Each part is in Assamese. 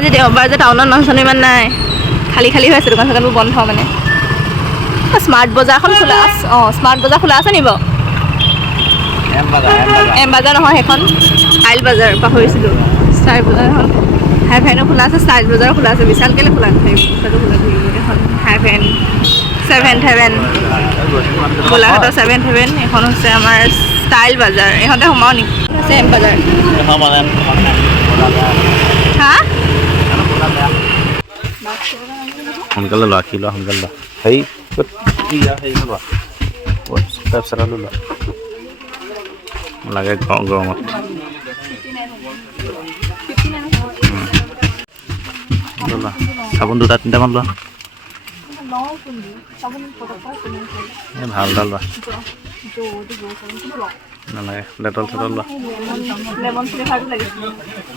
আজি দেওবাৰ যে টাউনত মানুহ চানুহ ইমান নাই, খালী খালী হৈ আছে, দোকান চোকানবোৰ বন্ধ মানে। স্মাৰ্ট বজাৰখন খোলা আছে। অঁ, স্মাৰ্ট বজাৰ খোলা আছে নি বাৰু? এম বাজাৰ নহয়, সেইখন ষ্টাইল বজাৰ, পাহৰিছিলোঁ। ষ্টাইল বজাৰখন হাই ফেনো খোলা আছে, ষ্টাইল বজাৰো খোলা আছে। বিশাল কেলৈ খোলা নাথাকিব, খোলা থাকিব। এখন হাই ফেন, ছেভেন্থ হেভেন, গোলাঘাটৰ ছেভেন্থ হেভেন। এখন হৈছে আমাৰ ষ্টাইল বাজাৰ। ইহঁতে সোমাও নেকি? আছে এম বাজাৰ। হা? সোনকালে লোৱা, কি লোৱা সোনকালে লোৱা। হেৰি লোৱা, তাৰপিছত লোৱা লাগে গৰমত। লোৱা চাবোন 2-3টামান লোৱা। এই ভাল এটা লোৱা, নালাগে ডেটল চেটল লোৱা।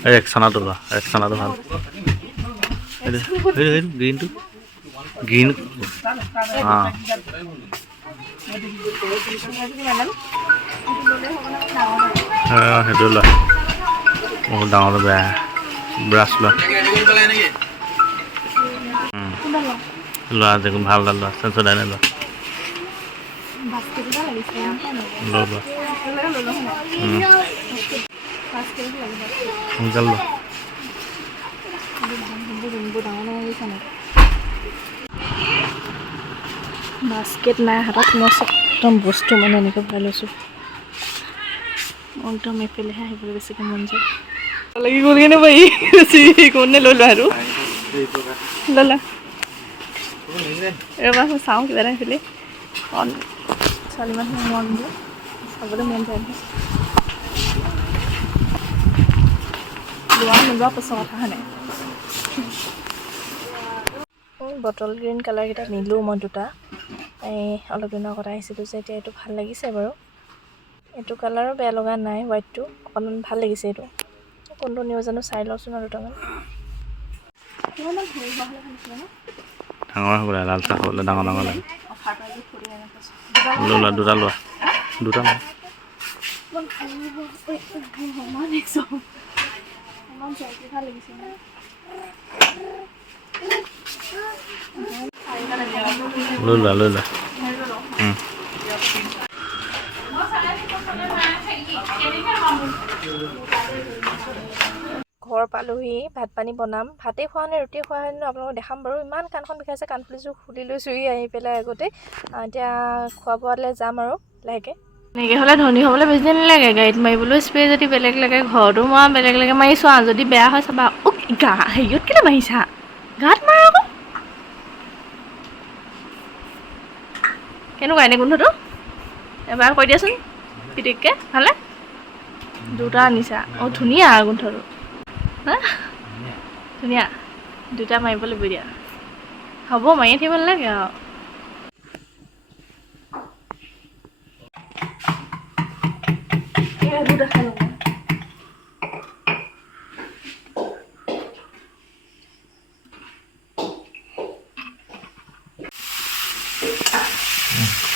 এই ৰেক্সনাটো লোৱা, ৰেক্সনাটো ভাল। গ্ৰীণটো গ্ৰীণ অঁ সেইটো লোৱা, বহুত ডাঙৰটো বেয়া। ব্ৰাছ লোৱা, লোৱা দেখোন ভাল এটা লোৱা, চেঞ্চডাইনে লোৱা। লোৱা সোনকালে লোৱা। বাস্কেট নাই হাতত, মই একদম বস্তু মানে এনেকৈ ভৰাই লৈছোঁ। একদম এইফালেহে আহিবলৈ বেছিকৈ মন যায়। লাগি গ'লগৈ নে বাৰী বেছি কোনে লৈ লোৱা আৰু লৈ লোৱা। ৰ'বা চাওঁ কিবা এটা সেইফালে ছোৱালী মানুহ মন যে চাবলৈ মন যায় নহয়। লোৱা নোলোৱা পিছৰ কথা হয় নাই। বটল গ্ৰীণ কালাৰকেইটা নিলোঁ মই দুটা। এই অলপ দিনৰ আগত আহিছিলোঁ যে, এতিয়া এইটো ভাল লাগিছে বাৰু। এইটো কালাৰো বেয়া লগা নাই, হোৱাইটটো অকণমান ভাল লাগিছে। এইটো কোনটো নিওঁ জানো, চাই লওঁচোন আৰু দুটামান। ডাঙৰ হ'ব লাগে, লাল চাহ খাবলৈ ডাঙৰ ডাঙৰ লাগে। লোৱা দুটা লোৱা, দুটা লোৱা। লৈ লোৱা লৈ লোৱা। ঘৰ পালোহি, ভাত পানী বনাম। ভাতেই খোৱা নাই, ৰুটিয়ে খোৱা নাই, আপোনালোকক দেখাম বাৰু। ইমান কাণখন বিষাইছে, কাণফুলিযোৰ খুলি লৈছোঁহি আহি পেলাই আগতে। এতিয়া খোৱা বোৱালৈ যাম আৰু লাহেকৈ। এনেকৈ হ'লে ধনী হ'বলৈ বেছি দিন নালাগে। গাড়ীত মাৰিবলৈ স্প্ৰে যদি বেলেগ লাগে, ঘৰতো মৰা বেলেগ লাগে, মাৰি চোৱা। যদি বেয়া হয় চাবা। গা হেৰিয়ত কেলৈ মাৰিছা? গাত মাৰা আকৌ। কেনেকুৱা এনে গোন্ধটো? এবাৰ কৈ দিয়াচোন পিটিককৈ ভালে। দুটা আনিছা? অঁ ধুনীয়া গোন্ধটো। হা ধুনীয়া, দুটা মাৰিব লাগিব দিয়া। হ'ব মাৰিয়ে থাকিব নালাগে আৰু।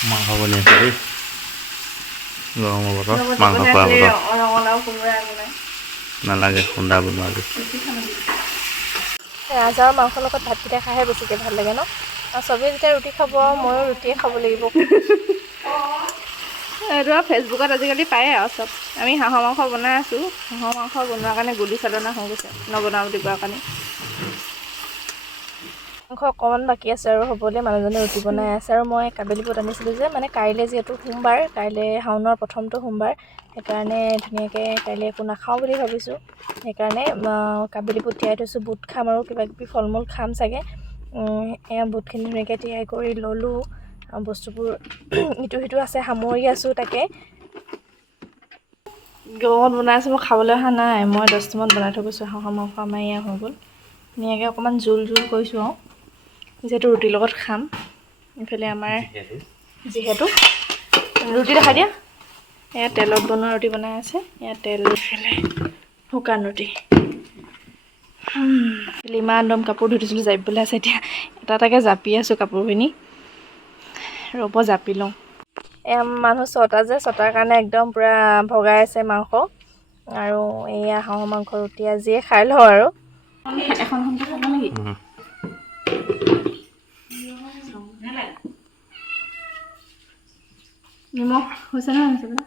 মাংস বনাই আছে দেই, গৰমৰ বতৰ মাংস খোৱা বতৰ। নালাগে খুন্দা বনোৱা যে। ৰাজহাঁহৰ মাংসৰ লগত ভাতকেইটা খাইহে বেছিকৈ ভাল লাগে ন। আৰু চবেই যেতিয়া ৰুটি খাব, ময়ো ৰুটিয়ে খাব লাগিব। এইটো আৰু ফেচবুকত আজিকালি পায়েই আৰু চব। আমি হাঁহৰ মাংস বনাই আছোঁ। হাঁহৰ মাংস বনোৱাৰ কাৰণে গুলি চালনা হৈ গৈছে, নবনাওঁ বুলি কোৱাৰ কাৰণে। মাংস অকণমান বাকী আছে আৰু হ'বলৈ। মানুহজনে ৰুটি বনাই আছে আৰু মই কাবেলি বুট আনিছিলোঁ যে, মানে কাইলৈ যিহেতু সোমবাৰ, কাইলৈ শাওনৰ প্ৰথমটো সোমবাৰ, সেইকাৰণে ধুনীয়াকৈ কাইলৈ একো নাখাওঁ বুলি ভাবিছোঁ। সেইকাৰণে কাবেলি বুট তিয়াই থৈছোঁ। বুট খাম আৰু কিবাকিবি ফল মূল খাম চাগে। এয়া বুটখিনি ধুনীয়াকৈ তিয়াই কৰি ল'লোঁ। বস্তুবোৰ ইটো সিটো আছে, সামৰি আছোঁ। তাকে গৰমত বনাই আছোঁ, মই খাবলৈ অহা নাই। মই 10টামান বনাই থৈ গৈছোঁ। হাঁহৰ মাংস আমাৰ এয়া হৈ গ'ল। ধুনীয়াকৈ অকণমান জোল কৰিছোঁ আৰু, যিহেতু ৰুটিৰ লগত খাম। ইফালে আমাৰ যিহেতু ৰুটি দেখাই দিয়া। এয়া তেলত বনোৱা ৰুটি বনাই আছে। এয়া তেল ইফালে শুকান ৰুটি। ইমান দম কাপোৰ ধুই থৈছিলোঁ, জাপিবলৈ আছে। এতিয়া এটা এটাকৈ জাপি আছোঁ কাপোৰখিনি। ৰ'ব জাপি লওঁ। মানুহ 6টা যে, 6টাৰ কাৰণে একদম পূৰা ভগাই আছে মাংস। আৰু এয়া হাঁহৰ মাংস ৰুটি আজিয়ে খাই লওঁ আৰু। এখন সোনকালে খাব নেকি নিমখ হৈছে নহয় হৈছে বোলে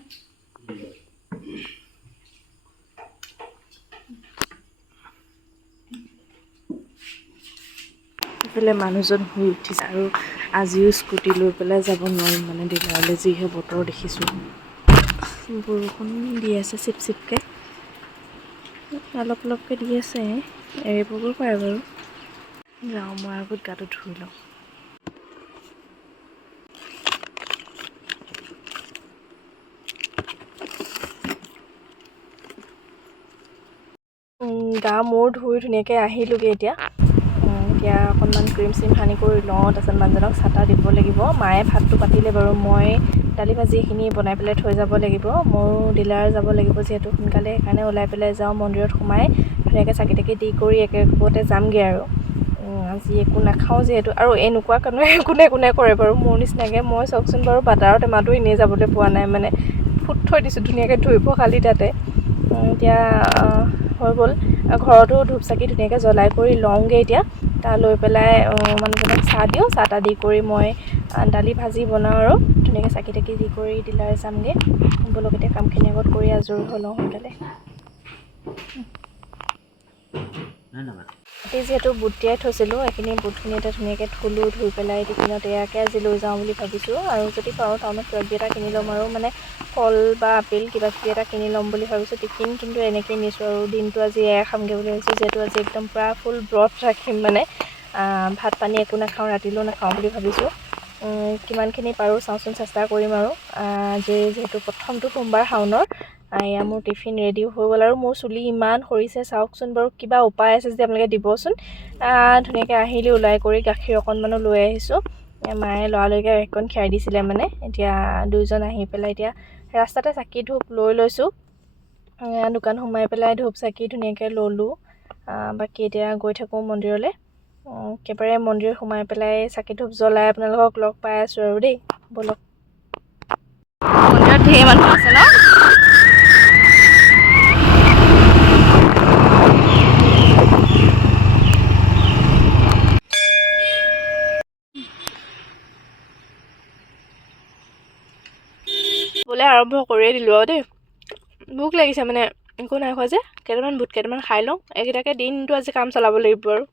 এইফালে মানুহজন শুই উঠিছে আৰু আজিও স্কুটি লৈ পেলাই যাব নোৱাৰিম মানে ডিলাৰলৈ যিহে বতৰ দেখিছোঁ বৰষুণ দি আছে চিপ চিপকৈ অলপ অলপকৈ দি আছে এৰিবগৈ পাৰে বাৰু যাওঁ মই আগত গাটো ধুই লওঁ গা মূৰ ধুই ধুনীয়াকৈ আহিলোগৈ এতিয়া অকণমান ক্ৰীম চিম সানি কৰি লওঁ তাৰপিছত মানুহজনক চাটা দিব লাগিব মায়ে ভাতটো পাতিলে বাৰু মই দালি ভাজি এইখিনি বনাই পেলাই থৈ যাব লাগিব ময়ো ডিলাৰ যাব লাগিব যিহেতু সোনকালে সেইকাৰণে ওলাই পেলাই যাওঁ মন্দিৰত সোমাই ধুনীয়াকৈ চাকি তাকি দি কৰি একেবাৰতে যামগৈ আৰু আজি একো নাখাওঁ যিহেতু আৰু এনেকুৱা কাৰণে কোনে কৰে বাৰু মোৰ নিচিনাকৈ মই চাওকচোন বাৰু বাটাৰৰ টেমাটো এনেই যাবলৈ পোৱা নাই মানে ফুট থৈ দিছোঁ ধুনীয়াকৈ ধুই পখালি তাতে এতিয়া হৈ গ'ল ঘৰতো ধূপ চাকি ধুনীয়াকৈ জ্বলাই কৰি লওঁগৈ এতিয়া তাৰ লৈ পেলাই মানুহজনক চাহ দিওঁ চাহ তাহ দি কৰি মই দালি ভাজি বনাওঁ আৰু ধুনীয়াকৈ চাকি তাকি দি কৰি ডিলাৰ যামগৈ বলক এতিয়া কামখিনি আগত কৰি আজৰি হৈ লওঁ সোনকালে এতিয়া যিহেতু বুট তিয়াই থৈছিলোঁ এইখিনি বুটখিনি এটা ধুনীয়াকৈ ধুলোঁ ধুই পেলাই টিফিনত এয়াকৈ আজি লৈ যাওঁ বুলি ভাবিছোঁ আৰু যদি পাৰোঁ টাউনত কিবা কিবি এটা কিনি ল'ম আৰু মানে ফল বা আপেল কিবা কিবি এটা কিনি ল'ম বুলি ভাবিছোঁ টিফিন কিন্তু এনেকৈ নিছোঁ আৰু দিনটো আজি এয়া খামগৈ বুলি ভাবিছোঁ যিহেতু আজি একদম পূৰা ফুল ব্ৰত ৰাখিম মানে ভাত পানী একো নাখাওঁ ৰাতিলৈও নাখাওঁ বুলি ভাবিছোঁ কিমানখিনি পাৰোঁ চাওঁচোন চেষ্টা কৰিম আৰু আজি যিহেতু প্ৰথমটো সোমবাৰ শাওনৰ এয়া মোৰ টিফিন ৰেডি হৈ গ'ল আৰু মোৰ চুলি ইমান সৰিছে চাওকচোন বাৰু কিবা উপায় আছে যদি আপোনালোকে দিবচোন ধুনীয়াকৈ আহিলোঁ ওলাই কৰি গাখীৰ অকণমানো লৈ আহিছোঁ মায়ে লৰালৰিকৈ গাখীৰকণ খীৰাই দিছিলে মানে এতিয়া দুইজন আহি পেলাই এতিয়া ৰাস্তাতে চাকি ধূপ লৈ লৈছোঁ দোকান সোমাই পেলাই ধূপ চাকি ধুনীয়াকৈ ল'লোঁ বাকী এতিয়া গৈ থাকোঁ মন্দিৰলৈ একেবাৰে মন্দিৰ সোমাই পেলাই চাকি ধূপ জ্বলাই আপোনালোকক লগ পাই আছোঁ আৰু দেই ব'লক মন্দিৰত ঢেৰ মানুহ আছে ন বোলে আৰম্ভ কৰিয়ে দিলোঁ আৰু দেই ভোক লাগিছে মানে একো নাই খোৱা যে কেইটামান বুট কেইটামান খাই লওঁ এইকেইটাকে দিনটো আজি কাম চলাব লাগিব আৰু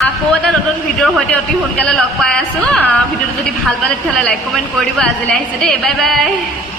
আকৌ এটা নতুন ভিডিঅ'ৰ সৈতে অতি সোনকালে লগ পাই আছোঁ ভিডিঅ'টো যদি ভাল পালে তেতিয়াহ'লে লাইক কমেণ্ট কৰি দিব আজিলৈ আহিছে দেই বাই বাই